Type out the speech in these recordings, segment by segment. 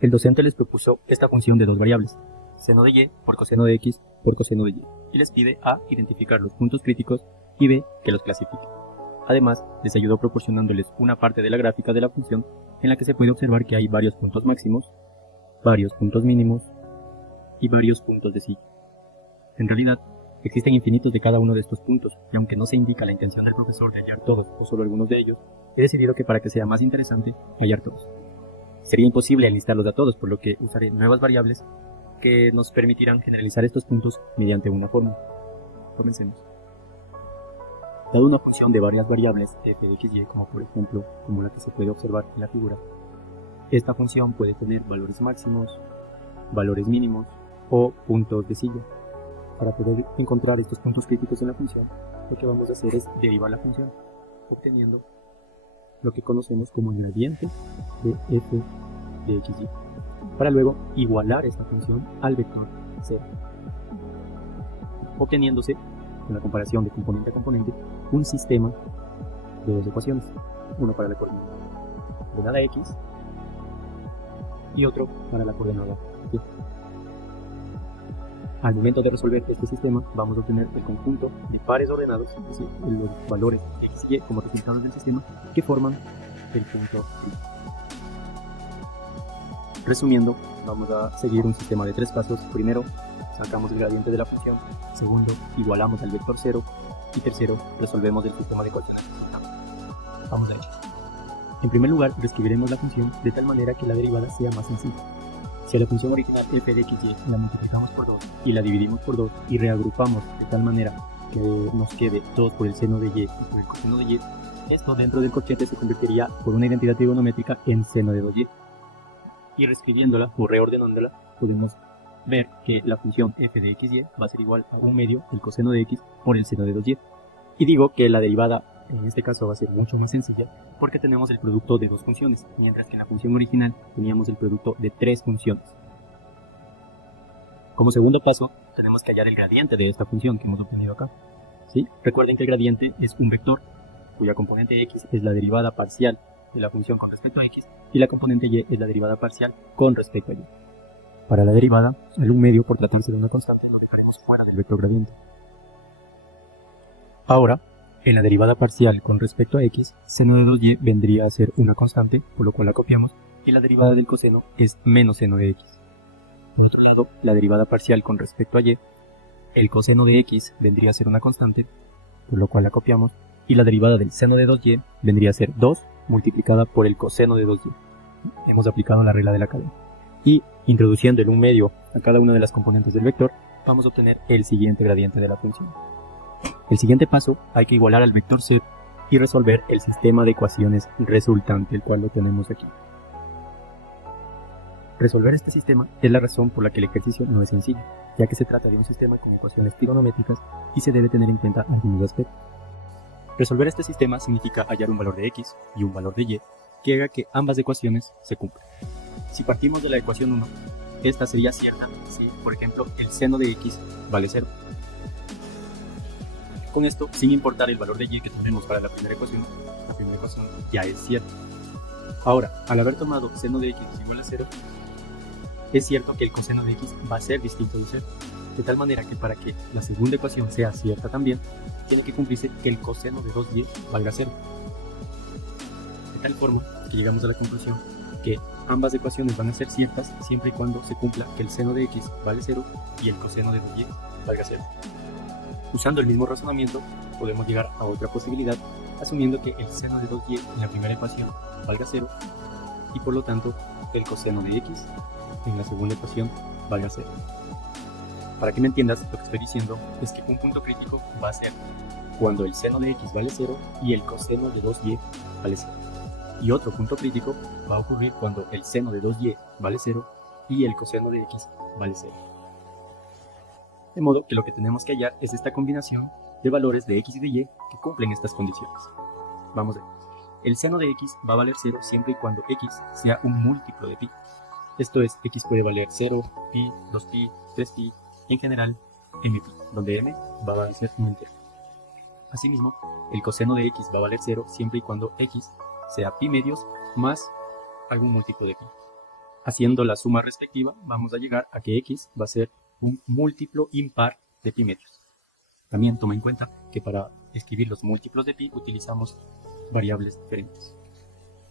El docente les propuso esta función de dos variables, seno de y por coseno de x por coseno de y les pide a identificar los puntos críticos y b que los clasifique. Además, les ayudó proporcionándoles una parte de la gráfica de la función en la que se puede observar que hay varios puntos máximos, varios puntos mínimos y varios puntos de silla. En realidad, existen infinitos de cada uno de estos puntos, y aunque no se indica la intención del profesor de hallar todos o solo algunos de ellos, he decidido que para que sea más interesante, hallar todos. Sería imposible enlistarlos a todos, por lo que usaré nuevas variables que nos permitirán generalizar estos puntos mediante una fórmula. Comencemos. Dado una función de varias variables f de x y, como por ejemplo, como la que se puede observar en la figura, esta función puede tener valores máximos, valores mínimos o puntos de silla. Para poder encontrar estos puntos críticos en la función, lo que vamos a hacer es derivar la función, obteniendo lo que conocemos como el gradiente de f de x y, para luego igualar esta función al vector 0, obteniéndose, con la comparación de componente a componente, un sistema de dos ecuaciones, uno para la coordenada x y otro para la coordenada y. Al momento de resolver este sistema, vamos a obtener el conjunto de pares ordenados, es decir, los valores x y como resultados del sistema que forman el punto y. Resumiendo, vamos a seguir un sistema de tres pasos. Primero, sacamos el gradiente de la función. Segundo, igualamos al vector 0. Y tercero, resolvemos el sistema de ecuaciones. Vamos a ello. En primer lugar, reescribiremos la función de tal manera que la derivada sea más sencilla. Si a la función original f de x y la multiplicamos por 2 y la dividimos por 2 y reagrupamos de tal manera que nos quede 2 por el seno de y y por el coseno de y, esto dentro del cociente se convertiría por una identidad trigonométrica en seno de 2y. Y reescribiéndola o reordenándola, podemos ver que la función f de x y va a ser igual a 1 medio el coseno de x por el seno de 2y. Y digo que la derivada en este caso va a ser mucho más sencilla porque tenemos el producto de dos funciones, mientras que en la función original teníamos el producto de tres funciones. Como segundo paso, tenemos que hallar el gradiente de esta función que hemos obtenido acá. ¿Sí? Recuerden que el gradiente es un vector cuya componente x es la derivada parcial de la función con respecto a x y la componente y es la derivada parcial con respecto a y. Para la derivada, el 1 medio, por tratarse de una constante, lo dejaremos fuera del vector gradiente. Ahora, en la derivada parcial con respecto a x, seno de 2y vendría a ser una constante, por lo cual la copiamos, y la derivada del coseno es menos seno de x. Por otro lado, la derivada parcial con respecto a y, el coseno de x vendría a ser una constante, por lo cual la copiamos, y la derivada del seno de 2y vendría a ser 2 multiplicada por el coseno de 2y. Hemos aplicado la regla de la cadena. Y introduciendo el 1 medio a cada una de las componentes del vector, vamos a obtener el siguiente gradiente de la función. El siguiente paso, hay que igualar al vector 0 y resolver el sistema de ecuaciones resultante, el cual lo tenemos aquí. Resolver este sistema es la razón por la que el ejercicio no es sencillo, ya que se trata de un sistema con ecuaciones trigonométricas y se debe tener en cuenta algunos aspectos. Resolver este sistema significa hallar un valor de x y un valor de y que haga que ambas ecuaciones se cumplan. Si partimos de la ecuación 1, esta sería cierta si, por ejemplo, el seno de x vale 0. Con esto, sin importar el valor de y que tendremos para la primera ecuación ya es cierta. Ahora, al haber tomado seno de x es igual a 0, es cierto que el coseno de x va a ser distinto de 0, de tal manera que para que la segunda ecuación sea cierta también, tiene que cumplirse que el coseno de 2y valga 0. De tal forma que llegamos a la conclusión que ambas ecuaciones van a ser ciertas siempre y cuando se cumpla que el seno de x vale 0 y el coseno de 2y valga 0. Usando el mismo razonamiento, podemos llegar a otra posibilidad, asumiendo que el seno de 2y en la primera ecuación valga 0 y por lo tanto el coseno de x en la segunda ecuación valga 0. Para que me entiendas, lo que estoy diciendo es que un punto crítico va a ser cuando el seno de x vale 0 y el coseno de 2y vale 0. Y otro punto crítico va a ocurrir cuando el seno de 2y vale 0 y el coseno de x vale 0. De modo que lo que tenemos que hallar es esta combinación de valores de x y de y que cumplen estas condiciones. Vamos a ver. El seno de x va a valer 0 siempre y cuando x sea un múltiplo de pi. Esto es, x puede valer 0, pi, 2pi, 3pi, en general mpi, donde m va a ser un entero. Asimismo, el coseno de x va a valer 0 siempre y cuando x sea pi medios más algún múltiplo de pi. Haciendo la suma respectiva, vamos a llegar a que x va a ser un múltiplo impar de pi medios. También toma en cuenta que para escribir los múltiplos de pi utilizamos variables diferentes.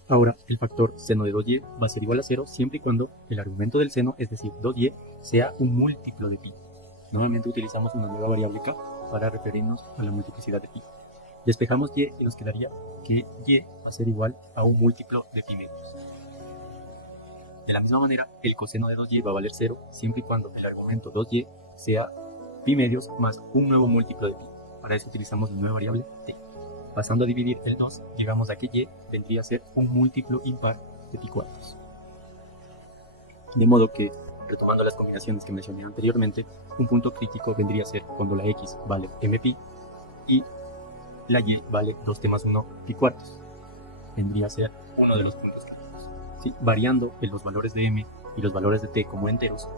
Ahora, el factor seno de 2y va a ser igual a 0 siempre y cuando el argumento del seno, es decir, 2y, sea un múltiplo de pi. Nuevamente utilizamos una nueva variable k para referirnos a la multiplicidad de pi. Despejamos y nos quedaría que y va a ser igual a un múltiplo de pi medios. De la misma manera, el coseno de 2y va a valer 0 siempre y cuando el argumento 2y sea pi medios más un nuevo múltiplo de pi. Para eso utilizamos la nueva variable t. Pasando a dividir el 2, llegamos a que y vendría a ser un múltiplo impar de pi cuartos. De modo que, retomando las combinaciones que mencioné anteriormente, un punto crítico vendría a ser cuando la x vale mpi y la y vale 2t más 1 pi cuartos. Vendría a ser uno de los puntos críticos. ¿Sí? Variando en los valores de m y los valores de t como enteros,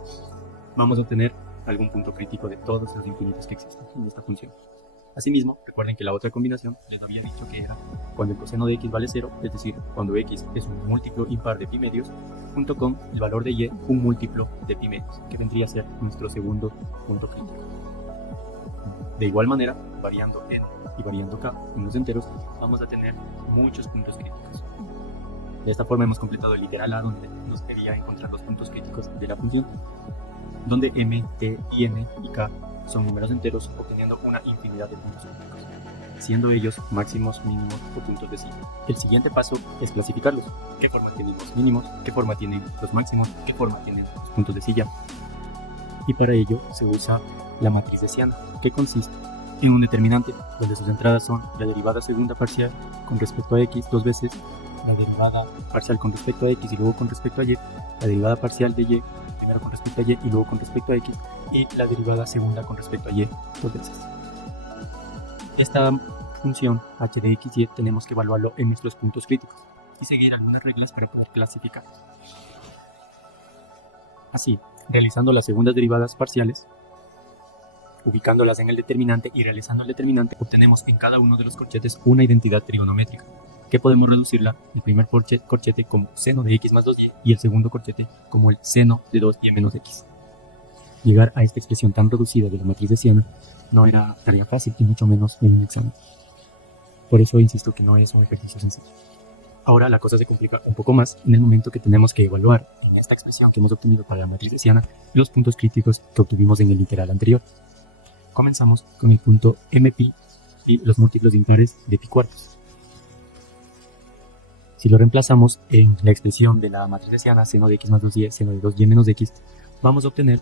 vamos a obtener algún punto crítico de todos los infinitos que existen en esta función. Asimismo, recuerden que la otra combinación les había dicho que era cuando el coseno de x vale 0, es decir, cuando x es un múltiplo impar de pi medios, junto con el valor de y un múltiplo de pi medios, que vendría a ser nuestro segundo punto crítico. De igual manera, variando n y variando k en los enteros, vamos a tener muchos puntos críticos. De esta forma hemos completado el literal A, donde nos pedía encontrar los puntos críticos de la función, donde m, t y n y k son números enteros, obteniendo una infinidad de puntos críticos, siendo ellos máximos, mínimos o puntos de silla. El siguiente paso es clasificarlos. ¿Qué forma tienen los mínimos? ¿Qué forma tienen los máximos? ¿Qué forma tienen los puntos de silla? Y para ello se usa la matriz de Siana, que consiste en un determinante donde sus entradas son la derivada segunda parcial con respecto a x dos veces, la derivada parcial con respecto a x y luego con respecto a y, la derivada parcial de y primero con respecto a y y luego con respecto a x, y la derivada segunda con respecto a y dos veces. Esta función h de x y tenemos que evaluarlo en nuestros puntos críticos y seguir algunas reglas para poder clasificarlos. Así, realizando las segundas derivadas parciales, ubicándolas en el determinante y realizando el determinante, obtenemos en cada uno de los corchetes una identidad trigonométrica, que podemos reducirla, el primer corchete como seno de x más 2y y el segundo corchete como el seno de 2y menos x. Llegar a esta expresión tan reducida de la matriz de Siana no era tarea fácil y mucho menos en un examen. Por eso insisto que no es un ejercicio sencillo. Ahora la cosa se complica un poco más en el momento que tenemos que evaluar en esta expresión que hemos obtenido para la matriz de Siana los puntos críticos que obtuvimos en el literal anterior. Comenzamos con el punto mpi y los múltiplos impares de pi cuartos. Si lo reemplazamos en la expresión de la matriz de Siana, seno de x más 2y, seno de 2y menos x, vamos a obtener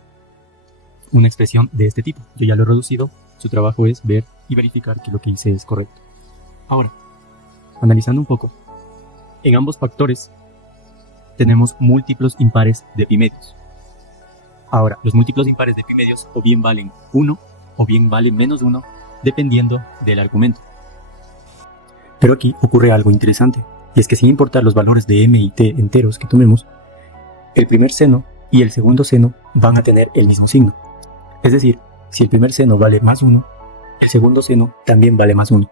una expresión de este tipo. Yo ya lo he reducido, su trabajo es ver y verificar que lo que hice es correcto. Ahora, analizando un poco, en ambos factores tenemos múltiplos impares de pi medios. Ahora, los múltiplos impares de pi medios o bien valen 1 o bien valen menos 1, dependiendo del argumento. Pero aquí ocurre algo interesante, y es que sin importar los valores de m y t enteros que tomemos, el primer seno y el segundo seno van a tener el mismo signo. Es decir, si el primer seno vale más 1, el segundo seno también vale más 1.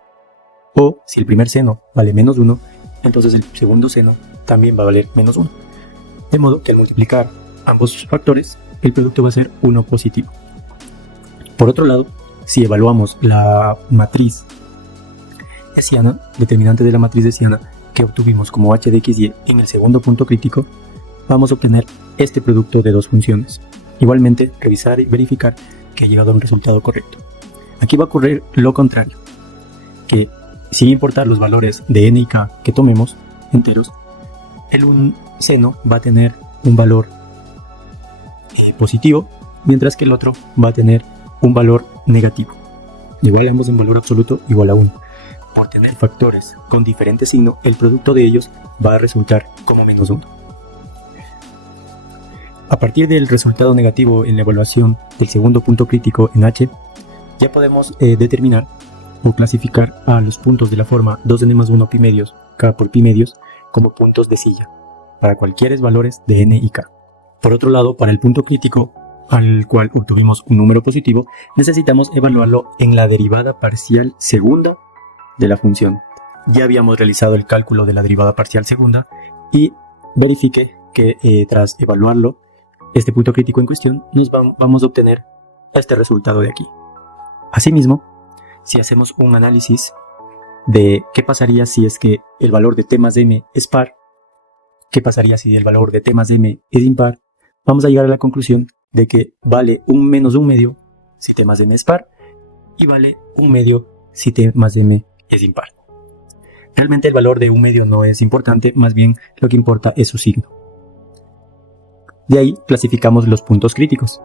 O si el primer seno vale menos 1, entonces el segundo seno también va a valer menos 1. De modo que al multiplicar ambos factores, el producto va a ser 1 positivo. Por otro lado, si evaluamos la matriz de Siana, determinante de la matriz de Siana, que obtuvimos como h de x y en el segundo punto crítico, vamos a obtener este producto de dos funciones. Igualmente, revisar y verificar que ha llegado a un resultado correcto. Aquí va a ocurrir lo contrario, que sin importar los valores de n y k que tomemos, enteros, un seno va a tener un valor positivo, mientras que el otro va a tener un valor negativo. Igual ambos en valor absoluto igual a 1. Por tener factores con diferente signo, el producto de ellos va a resultar como menos 1. A partir del resultado negativo en la evaluación del segundo punto crítico en h, ya podemos determinar o clasificar a los puntos de la forma 2n más 1 pi medios k por pi medios como puntos de silla, para cualquiera valores de n y k. Por otro lado, para el punto crítico, al cual obtuvimos un número positivo, necesitamos evaluarlo en la derivada parcial segunda de la función. Ya habíamos realizado el cálculo de la derivada parcial segunda y verifique que tras evaluarlo, este punto crítico en cuestión, vamos a obtener este resultado de aquí. Asimismo, si hacemos un análisis de qué pasaría si es que el valor de t más m es par, qué pasaría si el valor de t más m es impar, vamos a llegar a la conclusión de que vale 1 menos 1 medio si t más m es par y vale 1 medio si t más m es impar. Realmente el valor de 1 medio no es importante, más bien lo que importa es su signo. De ahí clasificamos los puntos críticos.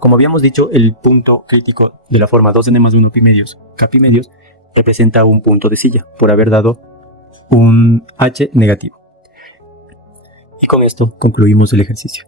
Como habíamos dicho, el punto crítico de la forma 2n más 1 pi medios k pi medios representa un punto de silla por haber dado un h negativo. Y con esto concluimos el ejercicio.